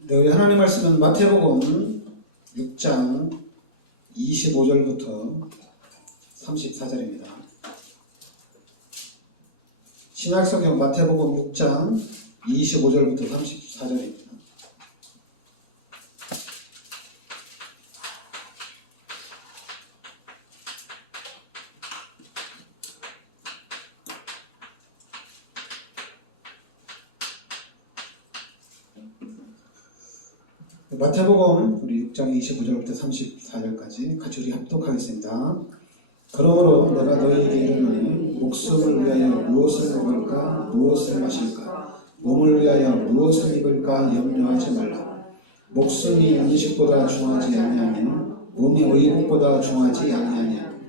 네, 우리 하나님 말씀은 마태복음 6장 25절부터 34절입니다. 신약성경 마태복음 6장 25절부터 34절입니다. 마태복음 우리 6장 25절부터 34절까지 같이 우리 합독하겠습니다. 그러므로 내가 너희에게 이르노니 목숨을 위하여 무엇을 먹을까 무엇을 마실까 몸을 위하여 무엇을 입을까 염려하지 말라. 목숨이 음식보다 중하지 아니하며 몸이 의복보다 중하지 아니하냐.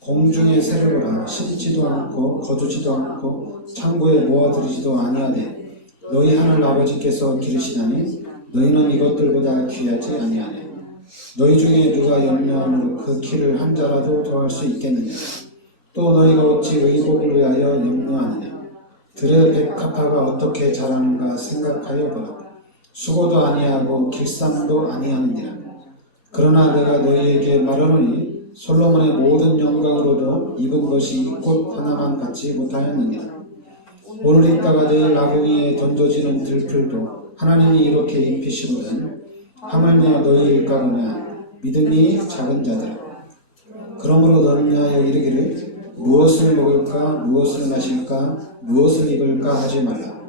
공중의 새를 보라. 심지도 않고 거두지도 않고 창고에 모아들이지도 아니하되 너희 하늘 아버지께서 기르시나니 너희는 이것들보다 귀하지 아니하냐. 너희 중에 누가 염려함으로 그 키를 한 자라도 더할 수 있겠느냐. 또 너희가 어찌 의복을 위하여 염려하느냐. 들의 백합화가 어떻게 자라는가 생각하여 보라. 수고도 아니하고 길쌈도 아니하느니라. 그러나 내가 너희에게 말하노니 솔로몬의 모든 영광으로도 입은 것이 이 꽃 하나만 갖지 못하였느니라. 오늘 있다가 내일 나궁이에 던져지는 들풀도 하나님이 이렇게 입히시거든 하물며 너희일까 보냐. 믿음이 작은 자들아. 그러므로 너는 위하여 이르기를 무엇을 먹을까 무엇을 마실까 무엇을 입을까 하지 말라.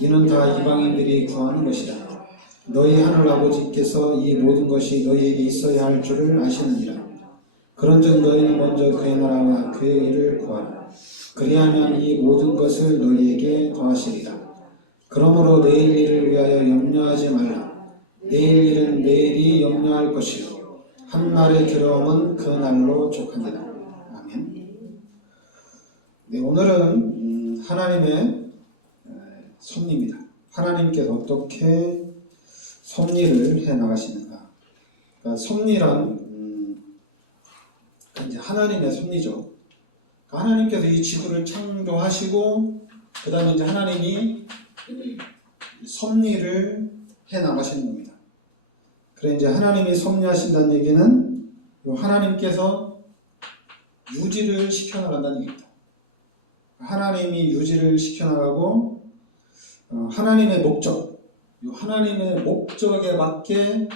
이는 다 이방인들이 구하는 것이다. 너희 하늘 아버지께서 이 모든 것이 너희에게 있어야 할 줄을 아시느니라. 그런즉 너희는 먼저 그의 나라와 그의 일을 구하라. 그리하면 이 모든 것을 너희에게 더하시리라. 그러므로 내일 일을 위하여 염려하지 말라. 내일 일은 내일이 염려할 것이요 한 날의 괴로움은 그 날로 족하니라. 아멘. 네, 오늘은 하나님의 섭리입니다. 하나님께서 어떻게 섭리를 해 나가시는가. 그러니까 섭리란 이제 하나님의 섭리죠. 그러니까 하나님께서 이 지구를 창조하시고 그 다음에 이제 하나님이 섭리를 해 나가시는 겁니다. 그래 이제 하나님이 섭리하신다는 얘기는 하나님께서 유지를 시켜나간다는 얘기입니다. 하나님이 유지를 시켜나가고 하나님의 목적, 하나님의 목적에 맞게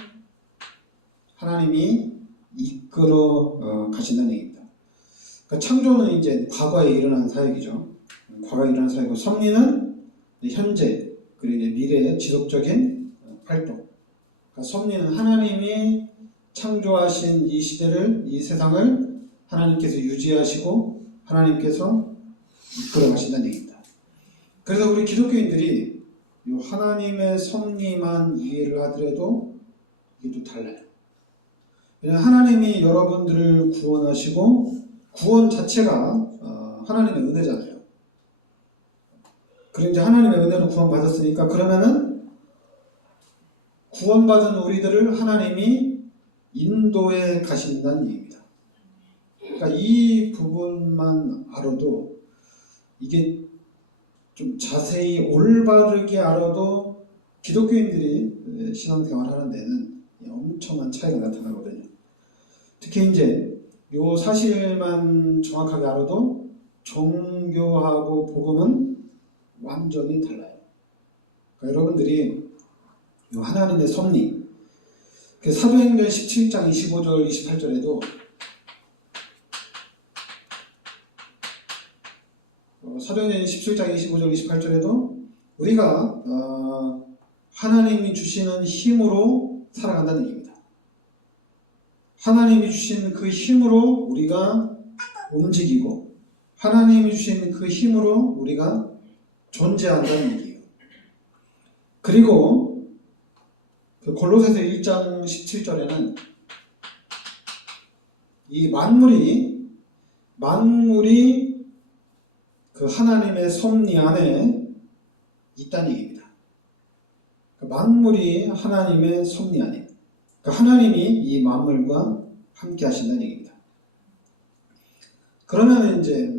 하나님이 이끌어 가신다는 얘기입니다. 그러니까 창조는 이제 과거에 일어난 사역이죠. 과거에 일어난 사역이고 섭리는 현재 그리고 이제 미래의 지속적인 활동. 그러니까 섭리는 하나님이 창조하신 이 시대를 이 세상을 하나님께서 유지하시고 하나님께서 이끌어 가신다는 얘기입니다. 그래서 우리 기독교인들이 하나님의 섭리만 이해를 하더라도 이게 또 달라요. 왜냐하면 하나님이 여러분들을 구원하시고 구원 자체가 하나님의 은혜잖아요. 그리고 이제 하나님의 은혜로 구원받았으니까 그러면은 구원받은 우리들을 하나님이 인도해 가신다는 얘기입니다. 그러니까 이 부분만 알아도 이게 좀 자세히 올바르게 알아도 기독교인들이 신앙생활 하는 데는 엄청난 차이가 나타나거든요. 특히 이제 요 사실만 정확하게 알아도 종교하고 복음은 완전히 달라요. 그러니까 여러분들이 하나님의 섭리, 사도행전 17장 25절 28절에도 사도행전 17장 25절 28절에도 우리가 하나님이 주시는 힘으로 살아간다는 얘기입니다. 하나님이 주신 그 힘으로 우리가 움직이고 하나님이 주신 그 힘으로 우리가 존재한다는 얘기예요. 그리고 골로새서 1장 17절에는 이 만물이 그 하나님의 섭리 안에 있다는 얘기입니다. 만물이 하나님의 섭리 안에, 하나님이 이 만물과 함께 하신다는 얘기입니다. 그러면 이제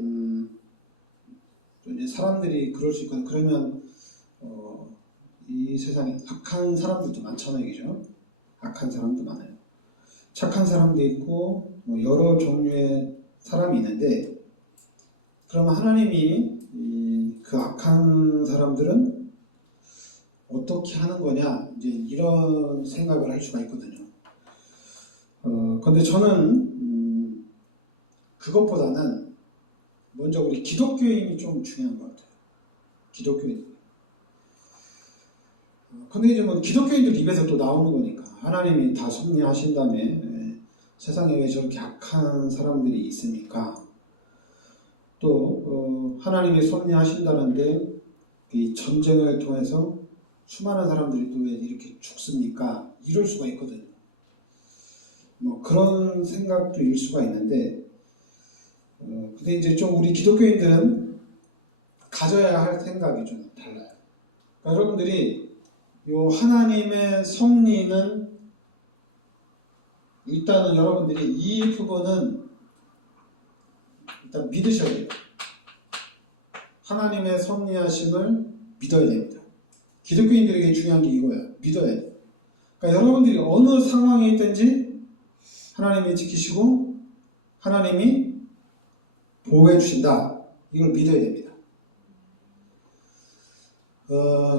사람들이 그럴 수 있거든요. 그러면 이 이 세상에 악한 사람들도 많잖아요, 그죠? 악한 사람도 많아요. 착한 사람도 있고 뭐 여러 종류의 사람이 있는데, 그러면 하나님이 그 악한 사람들은 어떻게 하는 거냐, 이제 이런 생각을 할 수가 있거든요. 근데 저는 그것보다는 먼저 우리 기독교인이 좀 중요한 것 같아요. 기독교인. 근데 이제 뭐 기독교인들 입에서 또 나오는 거니까, 하나님이 다 섭리하신 다음에 세상에 왜 저렇게 악한 사람들이 있습니까? 또 하나님이 섭리하신다는데 이 전쟁을 통해서 수많은 사람들이 또 왜 이렇게 죽습니까? 이럴 수가 있거든요. 뭐 그런 생각도 일 수가 있는데, 근데 이제 좀 우리 기독교인들은 가져야 할 생각이 좀 달라요. 그러니까 여러분들이 요 하나님의 섭리는, 일단은 여러분들이 이 부분은 일단 믿으셔야 돼요. 하나님의 섭리하심을 믿어야 됩니다. 기독교인들에게 중요한 게 이거야. 믿어야 돼요. 그러니까 여러분들이 어느 상황에 있든지 하나님이 지키시고 하나님이 보호해 주신다. 이걸 믿어야 됩니다.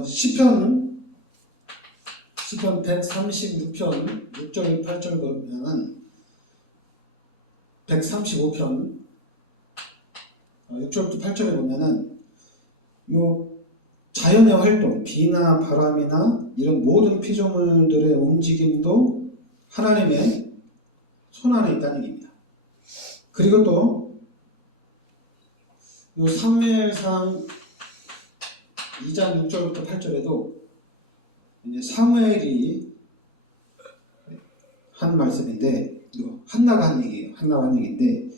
시편 136편 6절 8절 보면은 135편 6절부터 8절에 보면은 요 자연의 활동, 비나 바람이나 이런 모든 피조물들의 움직임도 하나님의 손 안에 있다는 얘기입니다. 그리고 또 요 사무엘상 2장 6절부터 8절에도 이제 사무엘이 한 말씀인데, 이거 한나가 한 얘기예요. 한나가 한 얘기인데,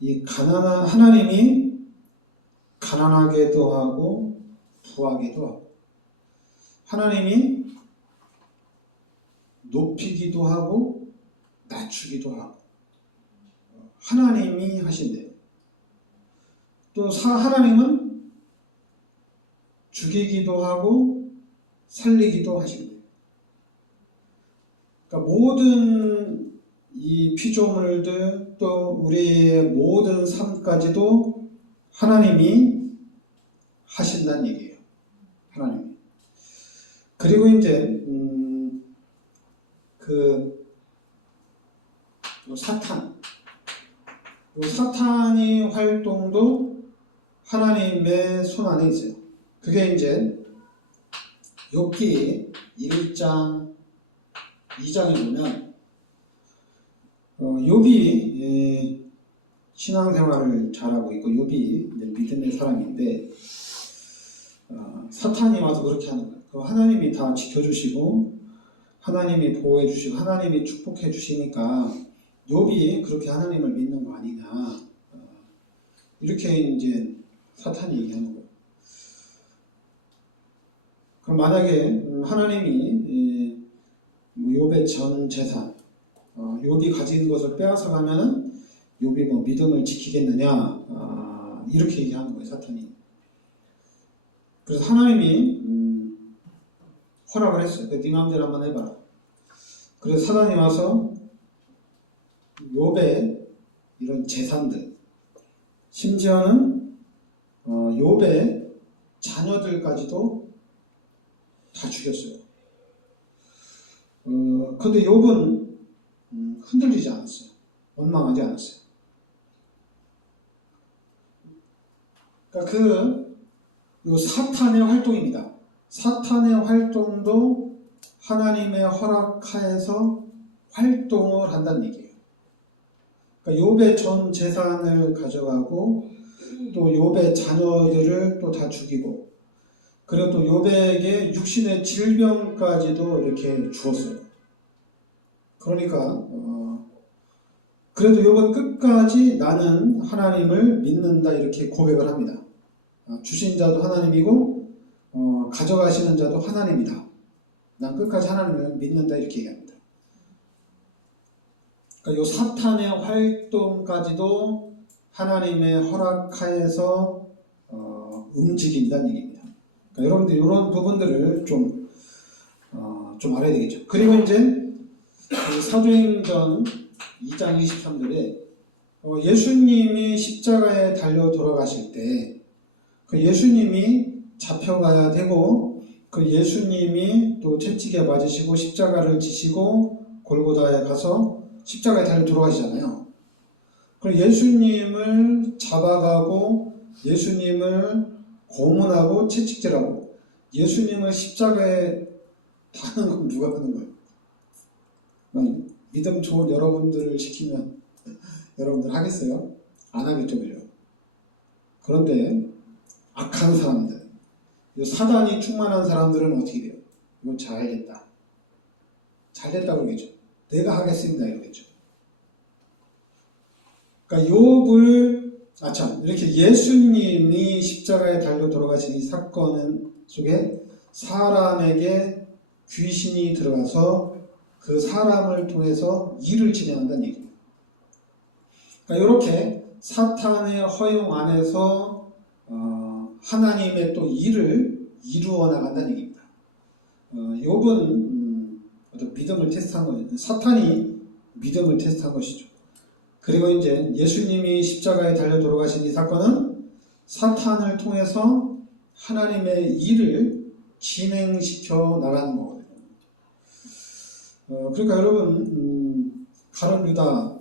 이 하나님이 가난하게도 하고 부하게도 하고, 하나님이 높이기도 하고 낮추기도 하고, 하나님이 하신대요. 또 하나님은 죽이기도 하고 살리기도 하신대요. 그러니까 모든 이 피조물들, 또 우리의 모든 삶까지도 하나님이 하신다는 얘기예요. 하나님. 그리고 이제 사탄이 활동도 하나님의 손 안에 있어요. 그게 이제 욥기 1장 2장에 보면 욥이 신앙생활을 잘하고 있고, 욥이 믿음의 사람인데 사탄이 와서 그렇게 하는 거예요. 하나님이 다 지켜주시고 하나님이 보호해 주시고 하나님이 축복해 주시니까 욥이 그렇게 하나님을 믿는 거 아니냐, 이렇게 이제 사탄이 얘기하는 거예요. 그럼 만약에 하나님이 욥의 전 재산, 욥이 가진 것을 빼앗아 가면은 욥이 뭐 믿음을 지키겠느냐, 이렇게 얘기하는 거예요, 사탄이. 그래서 하나님이 허락을 했어요. 네 마음대로 한번 해봐라. 그래서 사탄이 와서 욥의 이런 재산들, 심지어는 욥의 자녀들까지도 다 죽였어요. 근데 욥은 흔들리지 않았어요. 원망하지 않았어요. 그러니까 요 사탄의 활동입니다. 사탄의 활동도 하나님의 허락하에서 활동을 한다는 얘기예요. 그러니까 욥의 전 재산을 가져가고 또 욥의 자녀들을 또 다 죽이고, 그리고 또 욥에게 육신의 질병까지도 이렇게 주었어요. 그러니까 그래도 욥은 끝까지 나는 하나님을 믿는다, 이렇게 고백을 합니다. 주신 자도 하나님이고 가져가시는 자도 하나님이다. 난 끝까지 하나님을 믿는다, 이렇게 얘기합니다. 그러니까 이 사탄의 활동까지도 하나님의 허락하에서 움직인다는 얘기입니다. 그러니까 여러분들이 이런 부분들을 좀 알아야 되겠죠. 그리고 이제 그 사도행전 2장 23절에 예수님이 십자가에 달려 돌아가실 때 그 예수님이 잡혀가야 되고 그 예수님이 또 채찍에 맞으시고 십자가를 지시고 골고다에 가서 십자가에 달려 돌아가시잖아요. 그리고 예수님을 잡아가고 예수님을 고문하고 채찍질하고 예수님을 십자가에 다는 건 누가 하는 거예요? 믿음 좋은 여러분들을 시키면 여러분들 하겠어요? 안 하겠죠, 그죠? 그런데 악한 사람들, 사단이 충만한 사람들은 어떻게 돼요? 이거 잘됐다. 잘됐다 그러겠죠. 내가 하겠습니다 이러겠죠. 그러니까 이렇게 예수님이 십자가에 달려 돌아가신 이 사건 속에 사람에게 귀신이 들어가서 그 사람을 통해서 일을 진행한다는 얘기예요. 그러니까 이렇게 사탄의 허용 안에서 하나님의 또 일을 이루어 나간다는 얘기입니다. 욥은 어떤 믿음을 테스트한 거죠. 사탄이 믿음을 테스트한 것이죠. 그리고 이제 예수님이 십자가에 달려 돌아가신 이 사건은 사탄을 통해서 하나님의 일을 진행시켜 나가는 거거든요. 그러니까 여러분, 가룟 유다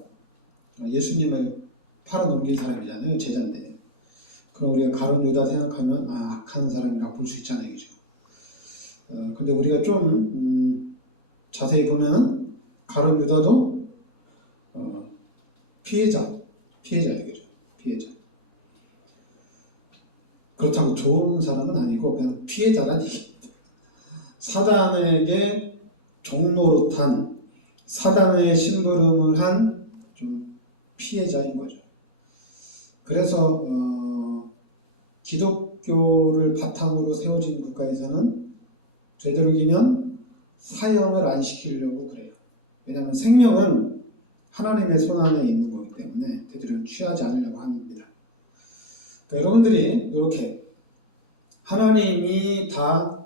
예수님을 팔아넘긴 사람이잖아요. 제자인데. 그럼 우리가 가룟 유다 생각하면 악한 사람이라고 볼 수 있잖아요. 그죠? 근데 우리가 좀 자세히 보면 가룟 유다도 피해자예요. 그죠? 피해자. 그렇다고 좋은 사람은 아니고 그냥 피해자란 얘기입니다. 사단에게 종노릇한, 사단의 심부름을 한 좀 피해자인 거죠. 그래서 기독교를 바탕으로 세워진 국가에서는 되도록이면 사형을 안 시키려고 그래요. 왜냐하면 생명은 하나님의 손 안에 있는 거기 때문에 되도록이면 취하지 않으려고 합니다. 그러니까 여러분들이 이렇게 하나님이 다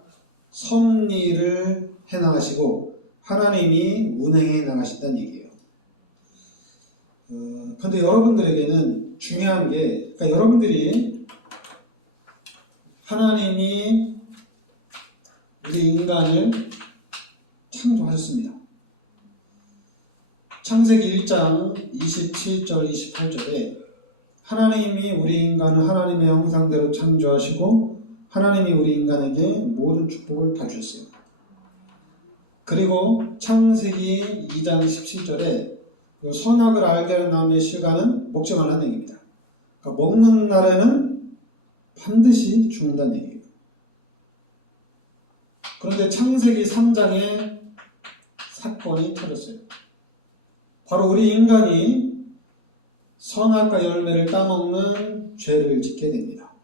섭리를 해나가시고 하나님이 운행해 나가신다는 얘기예요. 근데 여러분들에게는 중요한 게, 그러니까 여러분들이 하나님이 우리 인간을 창조하셨습니다. 창세기 1장 27절 28절에 하나님이 우리 인간을 하나님의 형상대로 창조하시고 하나님이 우리 인간에게 모든 축복을 다 주셨어요. 그리고 창세기 2장 17절에 선악을 알게 하는 나무의 실과는 먹지 말라는 얘기입니다. 그러니까 먹는 날에는 반드시 죽는다는 얘기예요. 그런데 창세기 3장에 사건이 터졌어요. 바로 우리 인간이 선악과 열매를 따먹는 죄를 짓게 됩니다.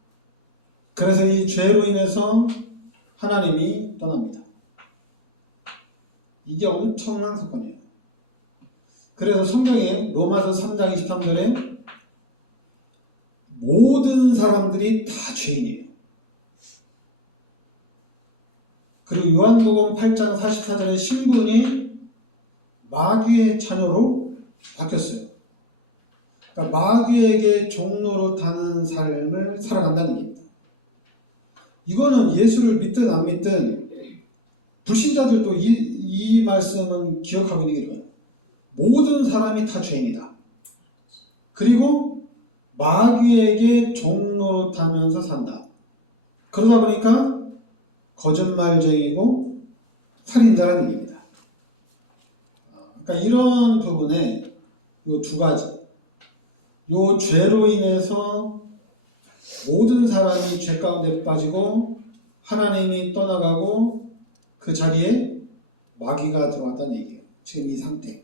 그래서 이 죄로 인해서 하나님이 떠납니다. 이게 엄청난 사건이에요. 그래서 성경에 로마서 3장 23절에 모든 사람들이 다 죄인이에요. 그리고 요한복음 8장 44절에 신분이 마귀의 자녀로 바뀌었어요. 그러니까 마귀에게 종노릇하는 삶을 살아간다는 얘기입니다. 이거는 예수를 믿든 안 믿든 불신자들도 이 말씀은 기억하고 있는 게 좋아요. 모든 사람이 다 죄인이다. 그리고 마귀에게 종노릇하면서 산다. 그러다 보니까 거짓말쟁이고 살인자라는 얘기입니다. 그러니까 이런 부분에 이 두 가지, 이 죄로 인해서 모든 사람이 죄 가운데 빠지고 하나님이 떠나가고 그 자리에 마귀가 들어왔다는 얘기예요. 지금 이 상태.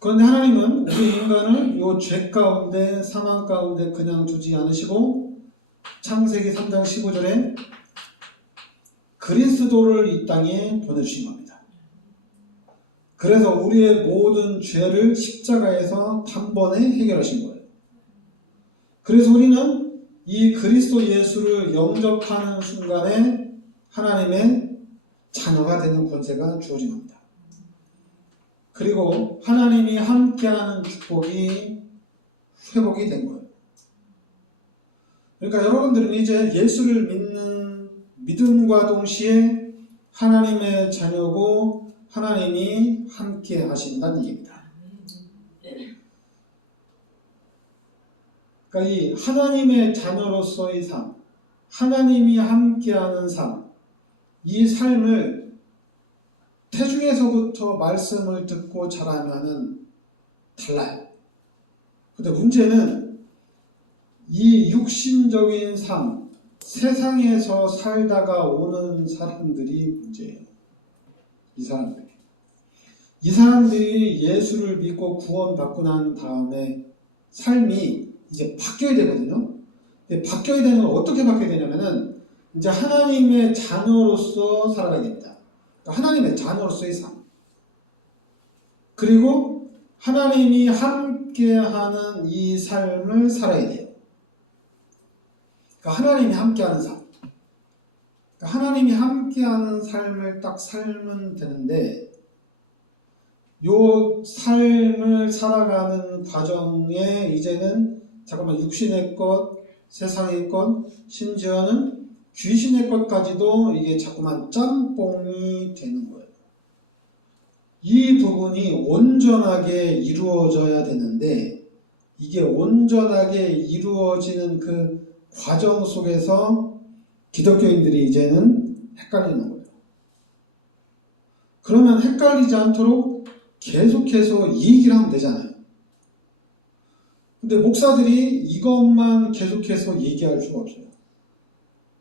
그런데 하나님은 우리 인간을 이 죄 가운데, 사망 가운데 그냥 두지 않으시고 창세기 3장 15절에 그리스도를 이 땅에 보내주신 겁니다. 그래서 우리의 모든 죄를 십자가에서 단번에 해결하신 거예요. 그래서 우리는 이 그리스도 예수를 영접하는 순간에 하나님의 자녀가 되는 권세가 주어진 겁니다. 그리고 하나님이 함께하는 축복이 회복이 된 거예요. 그러니까 여러분들은 이제 예수를 믿는 믿음과 동시에 하나님의 자녀고 하나님이 함께 하신다는 얘기입니다. 그러니까 이 하나님의 자녀로서의 삶, 하나님이 함께하는 삶, 이 삶을 태중에서부터 말씀을 듣고 자라면은 달라요. 근데 문제는 이 육신적인 삶, 세상에서 살다가 오는 사람들이 문제예요. 이 사람들이 예수를 믿고 구원받고 난 다음에 삶이 이제 바뀌어야 되거든요. 근데 바뀌어야 되는 건 어떻게 바뀌어야 되냐면은 이제 하나님의 자녀로서 살아가야 됩니다. 그러니까 하나님의 자녀로서의 삶. 그리고 하나님이 함께하는 이 삶을 살아야 돼요. 그러니까 하나님이 함께하는 삶. 그러니까 하나님이 함께하는 삶을 딱 살면 되는데 요 삶을 살아가는 과정에 이제는 잠깐만 육신의 것, 세상의 것, 심지어는 귀신의 것까지도 이게 자꾸만 짬뽕이 되는 거예요. 이 부분이 온전하게 이루어져야 되는데 이게 온전하게 이루어지는 그 과정 속에서 기독교인들이 이제는 헷갈리는 거예요. 그러면 헷갈리지 않도록 계속해서 이 얘기를 하면 되잖아요. 근데 목사들이 이것만 계속해서 얘기할 수가 없어요.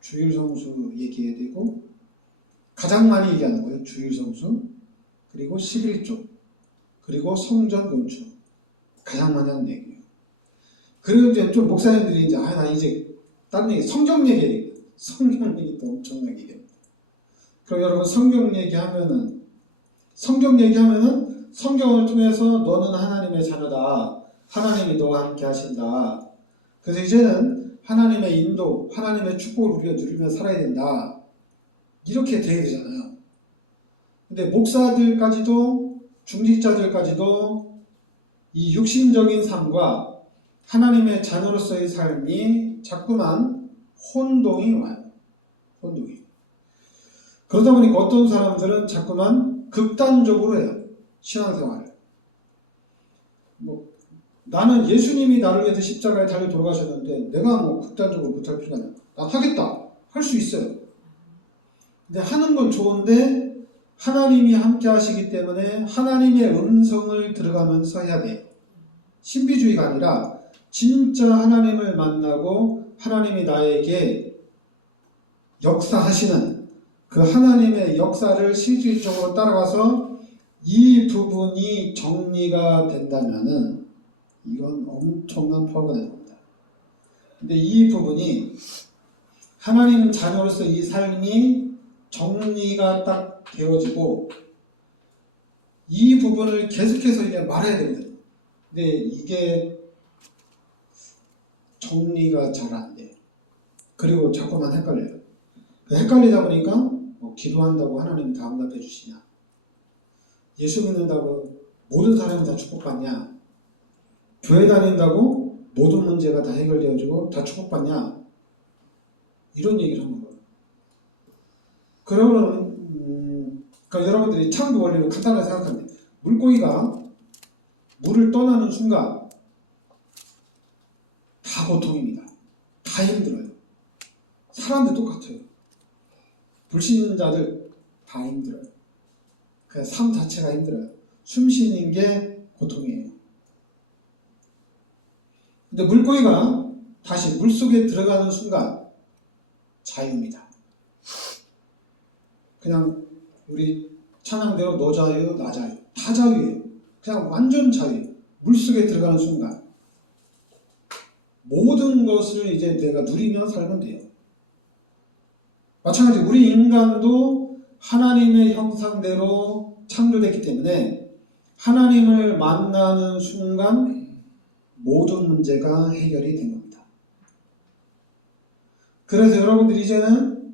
주일성수 얘기해야 되고 가장 많이 얘기하는 거예요. 주일성수, 그리고 11조, 그리고 성전 건축 가장 많이 하는 얘기예요. 그리고 이제 좀 목사님들이 이제 나 이제 다른 얘기, 성경 얘기, 성경 얘기도 엄청나게 얘기합니다. 그럼 여러분 성경 얘기하면은 성경을 통해서 너는 하나님의 자녀다. 하나님이 너와 함께 하신다. 그래서 이제는 하나님의 인도, 하나님의 축복을 우리가 누리며 살아야 된다. 이렇게 돼야 되잖아요. 근데 목사들까지도 중직자들까지도 이 육신적인 삶과 하나님의 자녀로서의 삶이 자꾸만 혼동이 와요. 혼동이. 그러다 보니까 어떤 사람들은 자꾸만 극단적으로 해요. 신앙생활을. 나는 예수님이 나를 위해서 십자가에 달려 돌아가셨는데 내가 극단적으로 못할 필요가 아니야. 난 하겠다. 할 수 있어요. 근데 하는 건 좋은데 하나님이 함께 하시기 때문에 하나님의 음성을 들어가면서 해야 돼요. 신비주의가 아니라 진짜 하나님을 만나고 하나님이 나에게 역사하시는 그 하나님의 역사를 실질적으로 따라가서 이 부분이 정리가 된다면은 이건 엄청난 파워가 되는 겁니다. 근데 이 부분이 하나님 자녀로서 이 삶이 정리가 딱 되어지고 이 부분을 계속해서 이제 말해야 됩니다. 근데 이게 정리가 잘 안 돼요. 그리고 자꾸만 헷갈려요. 헷갈리다 보니까 기도한다고 하나님 다 응답해 주시냐? 예수 믿는다고 모든 사람이 다 축복받냐? 교회 다닌다고 모든 문제가 다 해결되어지고 다 축복받냐? 이런 얘기를 하는 거예요. 그러면 그러니까 여러분들이 창조 원리로 간단하게 생각하면 물고기가 물을 떠나는 순간 다 고통입니다. 다 힘들어요. 사람들 똑같아요. 불신자들 다 힘들어요. 그 삶 자체가 힘들어요. 숨 쉬는 게 고통이에요. 근데 물고기가 다시 물속에 들어가는 순간 자유입니다. 그냥 우리 찬양대로 너 자유, 나 자유. 다 자유예요. 그냥 완전 자유. 물속에 들어가는 순간 모든 것을 이제 내가 누리며 살면 돼요. 마찬가지로 우리 인간도 하나님의 형상대로 창조됐기 때문에 하나님을 만나는 순간 모든 문제가 해결이 된 겁니다. 그래서 여러분들이 이제는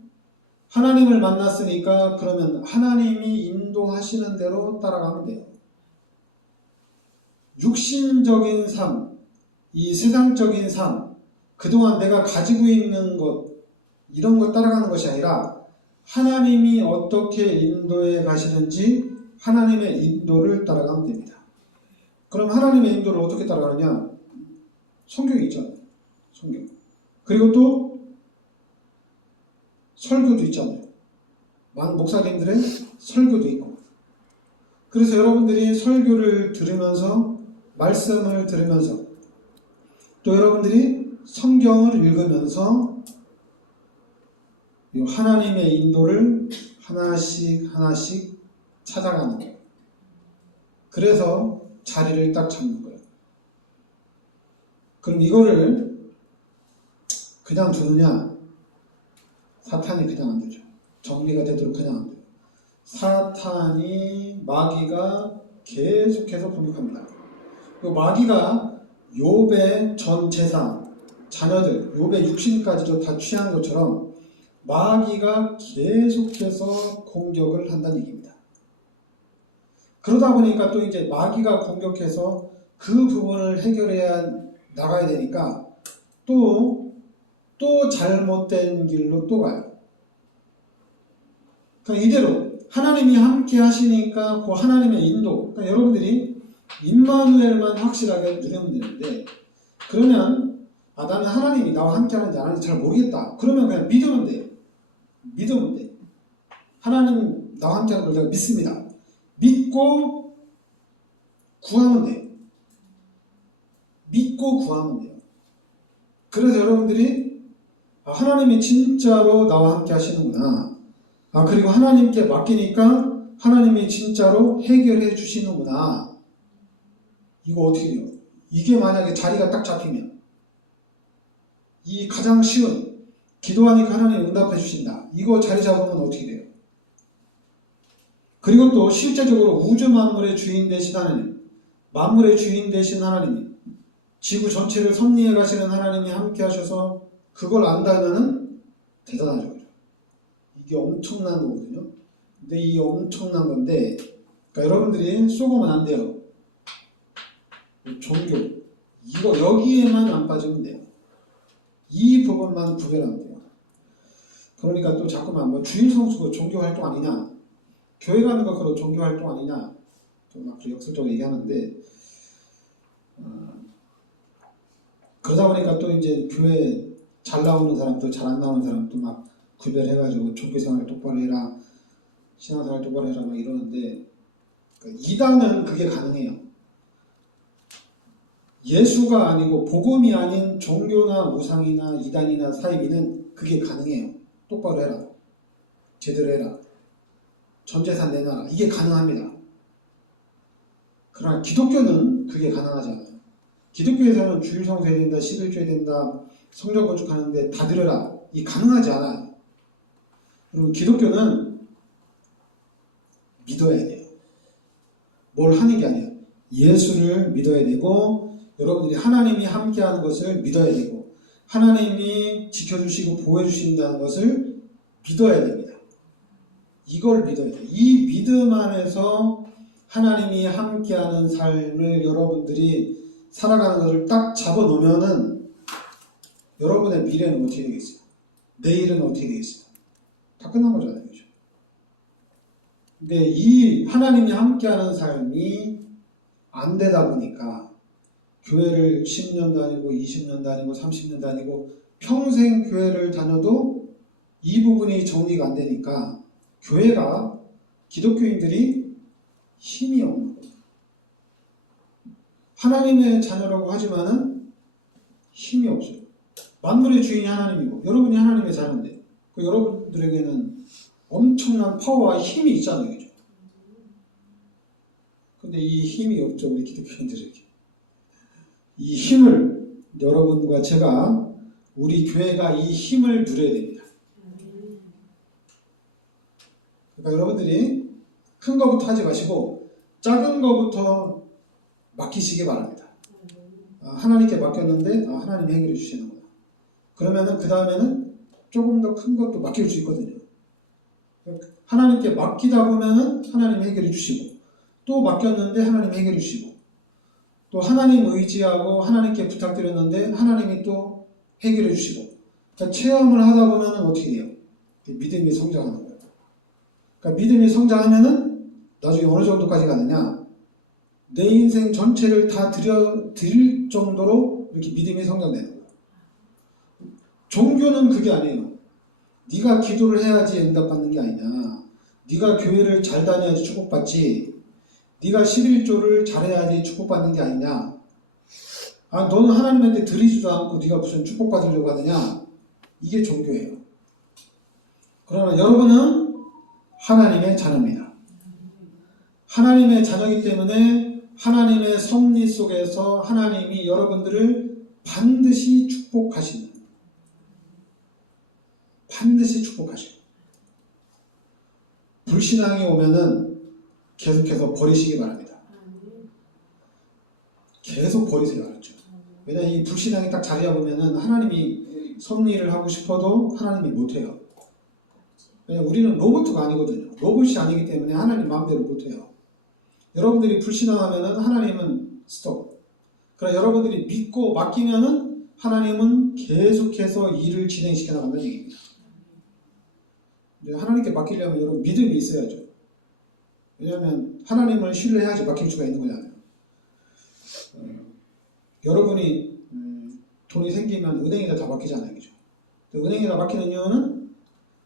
하나님을 만났으니까 그러면 하나님이 인도하시는 대로 따라가면 돼요. 육신적인 삶, 이 세상적인 삶, 그동안 내가 가지고 있는 것, 이런 것 따라가는 것이 아니라 하나님이 어떻게 인도해 가시는지 하나님의 인도를 따라가면 됩니다. 그럼 하나님의 인도를 어떻게 따라가느냐? 성경이 있잖아요. 성경. 그리고 또 설교도 있잖아요. 많은 목사님들의 설교도 있고. 그래서 여러분들이 설교를 들으면서 말씀을 들으면서 또 여러분들이 성경을 읽으면서 이 하나님의 인도를 하나씩 하나씩 찾아가는 거예요. 그래서 자리를 딱 잡는 거예요. 그럼 이거를 그냥 두느냐? 사탄이 그냥 안 되죠. 정리가 되도록 그냥 안 돼요. 사탄이, 마귀가 계속해서 공격합니다. 마귀가 욥의 전 재산, 자녀들, 욥의 육신까지도 다 취한 것처럼 마귀가 계속해서 공격을 한다는 얘기입니다. 그러다 보니까 또 이제 마귀가 공격해서 그 부분을 해결해야 나가야 되니까 또 잘못된 길로 또 가요. 그러니까 이대로 하나님이 함께 하시니까 그 하나님의 인도, 그러니까 여러분들이 임마누엘만 확실하게 누리면 되는데, 그러면 나는 하나님이 나와 함께 하는지 안 하는지 잘 모르겠다. 그러면 그냥 믿으면 돼요. 믿으면 돼. 하나님 나와 함께 하는 걸 제가 믿습니다. 믿고 구하면 돼요. 믿고 구하면 돼요. 그래서 여러분들이 하나님이 진짜로 나와 함께 하시는구나. 그리고 하나님께 맡기니까 하나님이 진짜로 해결해 주시는구나. 이거 어떻게 돼요? 이게 만약에 자리가 딱 잡히면, 이 가장 쉬운 기도하니까 하나님 응답해 주신다. 이거 자리 잡으면 어떻게 돼요? 그리고 또 실제적으로 우주 만물의 주인 되신 하나님, 만물의 주인 되신 하나님이 지구 전체를 섭리해 가시는 하나님이 함께 하셔서 그걸 안다면은 대단하죠. 이게 엄청난 거거든요. 근데 이 엄청난 건데, 그러니까 여러분들이 쏘고면 안 돼요. 종교, 이거 여기에만 안 빠지면 돼요. 이 부분만 구별하면 돼요. 그러니까 또 자꾸만 뭐 주일 성수가 종교 활동 아니냐, 교회 가는 거 그런 종교 활동 아니냐, 좀 막 역설적으로 얘기하는데, 그러다 보니까 또 이제 교회 잘 나오는 사람도 잘 안 나오는 사람도 막 구별해가지고 종교생활 똑바로 해라, 신앙생활 똑바로 해라 막 이러는데, 그러니까 이단은 그게 가능해요. 예수가 아니고 복음이 아닌 종교나 우상이나 이단이나 사이비는 그게 가능해요. 똑바로 해라, 제대로 해라, 전재산 내놔라, 이게 가능합니다. 그러나 기독교는 그게 가능하지 않아요. 기독교에서는 주일 성수해야 된다, 11조 해야 된다, 성전 건축하는데 다 들어라, 이 가능하지 않아요. 그리고 기독교는 믿어야 돼요. 뭘 하는 게 아니에요. 예수를 믿어야 되고, 여러분들이 하나님이 함께하는 것을 믿어야 되고, 하나님이 지켜주시고 보호해주신다는 것을 믿어야 됩니다. 이걸 믿어야 돼요. 이 믿음 안에서 하나님이 함께하는 삶을 여러분들이 살아가는 것을 딱 잡아놓으면은 여러분의 미래는 어떻게 되겠어요? 내일은 어떻게 되겠어요? 다 끝난 거잖아요. 그죠? 근데 이 하나님이 함께하는 삶이 안 되다 보니까 교회를 10년 다니고 20년 다니고 30년 다니고 평생 교회를 다녀도 이 부분이 정리가 안 되니까 교회가, 기독교인들이 힘이 없는 거예요. 하나님의 자녀라고 하지만은 힘이 없어요. 만물의 주인이 하나님이고 여러분이 하나님의 자녀인데 그 여러분들에게는 엄청난 파워와 힘이 있잖아요. 그죠? 근데 이 힘이 없죠. 우리 기독교인들에게. 이 힘을 여러분과 제가, 우리 교회가 이 힘을 누려야 됩니다. 그러니까 여러분들이 큰 거부터 하지 마시고 작은 거부터 맡기시기 바랍니다. 하나님께 맡겼는데 하나님이 해결해 주시는구나. 그러면은 그 다음에는 조금 더 큰 것도 맡길 수 있거든요. 하나님께 맡기다 보면은 하나님이 해결해 주시고, 또 맡겼는데 하나님이 해결해 주시고, 또 하나님 의지하고 하나님께 부탁드렸는데 하나님이 또 해결해 주시고, 그러니까 체험을 하다 보면은 어떻게 돼요? 믿음이 성장하는 거예요. 그러니까 믿음이 성장하면은 나중에 어느 정도까지 가느냐? 내 인생 전체를 다 드릴 정도로 이렇게 믿음이 성장되는 거예요. 종교는 그게 아니에요. 네가 기도를 해야지 응답받는 게 아니냐. 네가 교회를 잘 다녀야지 축복받지. 네가 11조를 잘해야지 축복받는 게 아니냐. 아, 너는 하나님한테 드리지도 않고 네가 무슨 축복받으려고 하느냐. 이게 종교예요. 그러나 여러분은 하나님의 자녀입니다. 하나님의 자녀이기 때문에 하나님의 섭리 속에서 하나님이 여러분들을 반드시 축복하시는, 반드시 축복하시는. 불신앙이 오면은 계속해서 버리시기 바랍니다. 계속 버리세요. 알았죠? 왜냐하면 이 불신앙이 딱 자리 잡으면은 하나님이 섭리를 하고 싶어도 하나님이 못해요. 왜냐하면 우리는 로봇가 아니거든요. 로봇이 아니기 때문에 하나님 마음대로 못해요. 여러분들이 불신앙하면은 하나님은 스톱. 그러나 여러분들이 믿고 맡기면은 하나님은 계속해서 일을 진행시켜 나간다는 얘기입니다. 하나님께 맡기려면 여러분 믿음이 있어야죠. 왜냐하면 하나님을 신뢰해야지 맡길 수가 있는 거잖아요. 여러분이 돈이 생기면 은행에다 다 맡기잖아요. 그죠? 은행에다 맡기는 이유는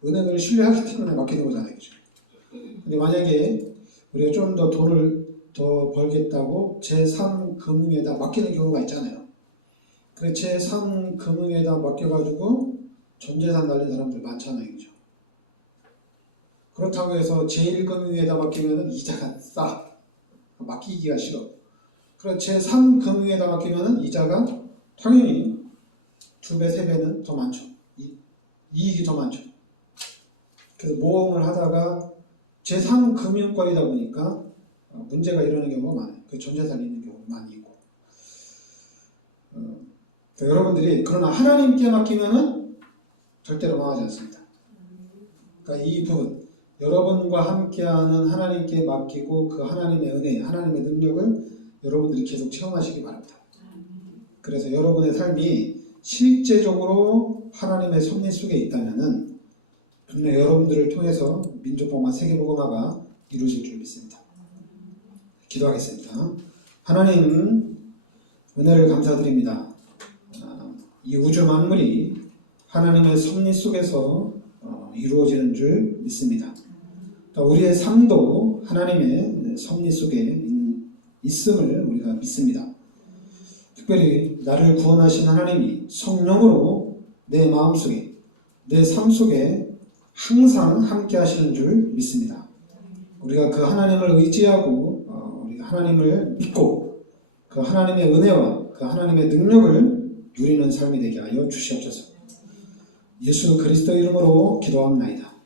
은행을 신뢰하기 때문에 맡기는 거잖아요. 그죠? 근데 만약에 우리가 좀 더 돈을 더 벌겠다고 제3금융에다 맡기는 경우가 있잖아요. 그래 제3금융에다 맡겨가지고 전재산 날린 사람들 많잖아요. 그죠? 그렇다고 해서 제1금융에다 맡기면 이자가 싸. 맡기기가 싫어. 그럼 제3금융에다 맡기면 이자가 당연히 2배, 3배는 더 많죠. 이익이 더 많죠. 그래서 모험을 하다가 제3금융권이다 보니까 문제가 일어나는 경우가 많아요. 그 전재산이 있는 경우가 많이 있고. 그러니까 여러분들이 그러나 하나님께 맡기면은 절대로 망하지 않습니다. 그러니까 이 부분, 여러분과 함께하는 하나님께 맡기고 그 하나님의 은혜, 하나님의 능력을 여러분들이 계속 체험하시기 바랍니다. 그래서 여러분의 삶이 실제적으로 하나님의 섭리 속에 있다면은 분명 여러분들을 통해서 민족복음화 세계복음화가 이루어질 줄 믿습니다. 기도하겠습니다. 하나님 은혜를 감사드립니다. 이 우주 만물이 하나님의 섭리 속에서 이루어지는 줄 믿습니다. 우리의 삶도 하나님의 섭리 속에 있음을 우리가 믿습니다. 특별히 나를 구원하신 하나님이 성령으로 내 마음속에, 내 삶 속에 항상 함께 하시는 줄 믿습니다. 우리가 그 하나님을 의지하고 우리가 하나님을 믿고 그 하나님의 은혜와 그 하나님의 능력을 누리는 삶이 되게 하여 주시옵소서. 예수 그리스도 이름으로 기도합니다.